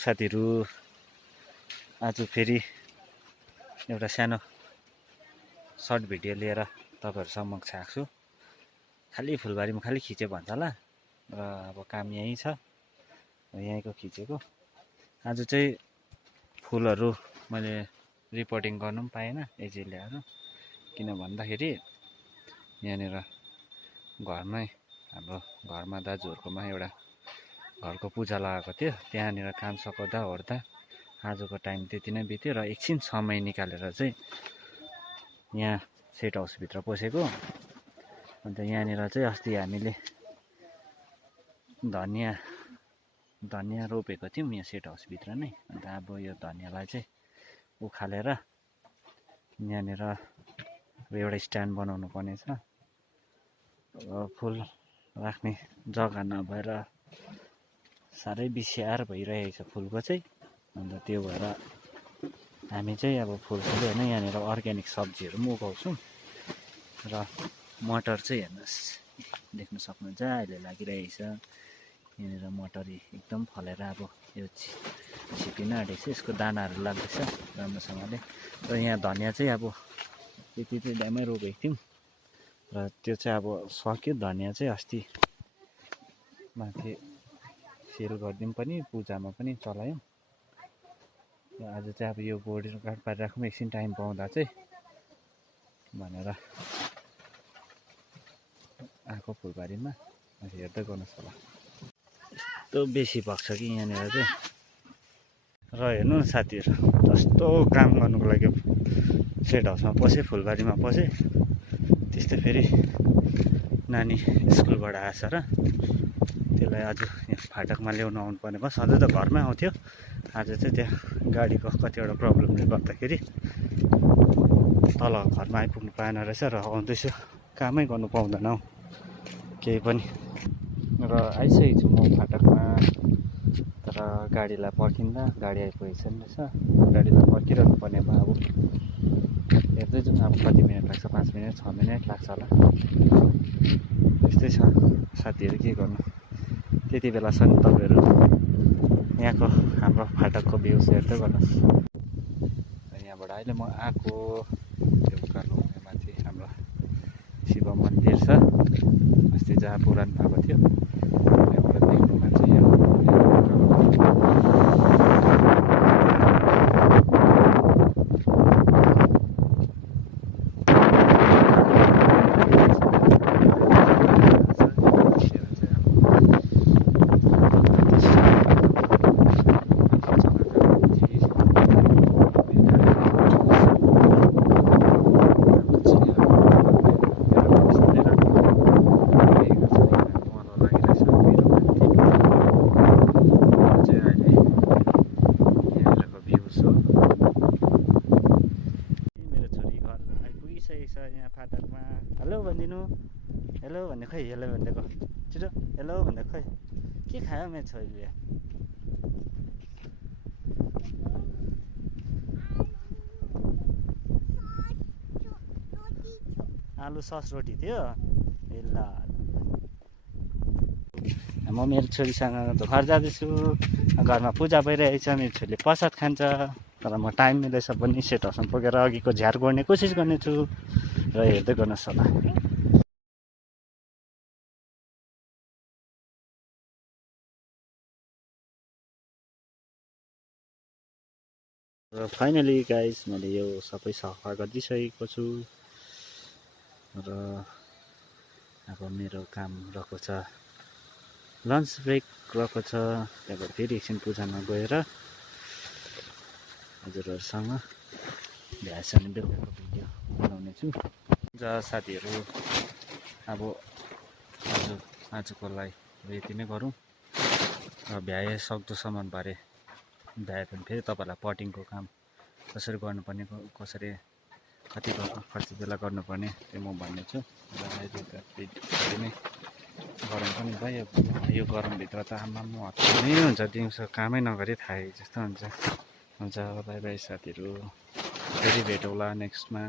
साथीहरू, आज फेरि एउटा सानो सर्ट भिडियो लिएर तपाईँहरू समक्ष आएको छु। खालि फुलबारीमा खालि खिच्यो भन्छ होला र अब काम यहीँ छ, यहीँको खिचेको। आज चाहिँ फुलहरू मैले रिपोर्टिङ गर्नु पनि पाएन एजी ल्याएर, किन भन्दाखेरि यहाँनिर घरमै हाम्रो घरमा दाजुहरूकोमा एउटा घरको पूजा लगाएको थियो, त्यहाँनिर काम सघाउँदा ओर्दा आजको टाइम त्यति नै बित्यो र एकछिन समय निकालेर चाहिँ यहाँ सेट हाउसभित्र पसेको। अन्त यहाँनिर चाहिँ अस्ति हामीले धनियाँ रोपेको थियौँ यहाँ सेट हाउसभित्र नै। अन्त अब यो धनियाँलाई चाहिँ उखालेर यहाँनिर एउटा स्ट्यान्ड बनाउनु पर्ने छ। फुल राख्ने जग्गा नभएर साह्रै बिस्याहार भइरहेको छ फुलको चाहिँ। अन्त त्यो भएर हामी चाहिँ अब फुलफुल होइन यहाँनिर अर्ग्यानिक सब्जीहरू पनि उगाउँछौँ। र मटर चाहिँ हेर्नुहोस्, देख्न सक्नुहुन्छ अहिले लागिरहेको छ। यहाँनिर मटर एकदम फलेर अब यो छिपिन आँटेको छ, यसको दानाहरू लाग्दैछ राम्रोसँगले। र यहाँ धनियाँ चाहिँ अब त्यति चाहिँ ड्यामै रोपेको थियौँ र त्यो चाहिँ अब सक्यो। धनियाँ चाहिँ अस्ति माथि सेल गरिदिउँ पनि, पूजामा पनि चलायौँ। र आज चाहिँ अब यो बोडी काट पारिराखौँ एकछिन टाइम पाउँदा चाहिँ भनेर आएको फुलबारीमा। हेर्दै गर्नुहोस् होला, यस्तो बेसी भएको छ कि यहाँनिर चाहिँ। र हेर्नु न साथीहरू, जस्तो काम गर्नुको लागि सेट हाउसमा पसेँ, फुलबारीमा पसेँ, त्यस्तै फेरि नानी स्कुलबाट आएछ र त्यसलाई आज यहाँ फाटकमा ल्याउनु आउनु पर्ने भयो। सधैँ त घरमै आउँथ्यो, आज चाहिँ त्यहाँ गाडीको कतिवटा प्रब्लमले गर्दाखेरि तल घरमा आइपुग्नु पाएन रहेछ र आउँदैछु, कामै गर्नु पाउँदैन हौ केही पनि। र आइसकेको छु म फाटकमा, तर गाडीलाई पर्खिँदा गाडी आइपुगेको छैन रहेछ। गाडीलाई पर्खिरहनु पर्ने भयो। अब हेर्दै जाउँ अब कति मिनट लाग्छ, 5 मिनट 6 मिनट लाग्छ होला। त्यस्तै छ साथीहरू, के गर्नु। त्यति बेलासम्म तपाईँहरू यहाँको हाम्रो फाटकको भ्युज हेर्दै गर्नुहोस्। यहाँबाट अहिले म आएको त्यो उकालो माथि हाम्रो शिव मन्दिर छ, अस्ति जहाँ पुराण भएको थियो त्यहाँबाट देख्नुमा चाहिँ यो यहाँ फाटकमा हेलो भनिदिनु। हेलो भन्दै खै, हेलो भनिदिएको छिटो, हेलो भन्दै खै। के खायो मेरो छोरीले? आलु सस रोटी थियो। ए ल, म मेरो छोरीसँग घर जाँदैछु। घरमा पूजा भइरहेछ, मेरो छोरीले प्रसाद खान्छ। तर म टाइम मिलेछ पनि सेट हाउसमा पुगेर अघिको झ्यार गोड्ने कोसिस गर्नेछु र हेर्दै गर्नुहोस् होला। र फाइनली गाइस मैले यो सबै सफा गरिदिइसकेको छु र अब मेरो काम रहेको छ, लन्च ब्रेक रहेको छ। त्यहाँबाट फेरि एकछिन पूजामा गएर हजुरहरूसँग भ्याएसम्म बेलुकाको भिडियो बनाउने छु। र साथीहरू अब आजको लागि यति नै गरौँ र भ्याए सक्दोसम्म बारे भ्याए पनि फेरि तपाईँहरूलाई पटिङको काम कसरी गर्नुपर्ने, कसरी कति बेला गर्नुपर्ने त्यो म भन्नेछु। र अहिले त फेरि नै गरम पनि भयो। यो गरमभित्र त आमाम हत्तै हुन्छ, दिउँसो कामै नगरी थाहे जस्तो हुन्छ। हुन्छ, बाई बाई साथीहरू, फेरि भेटौँला नेक्स्टमा।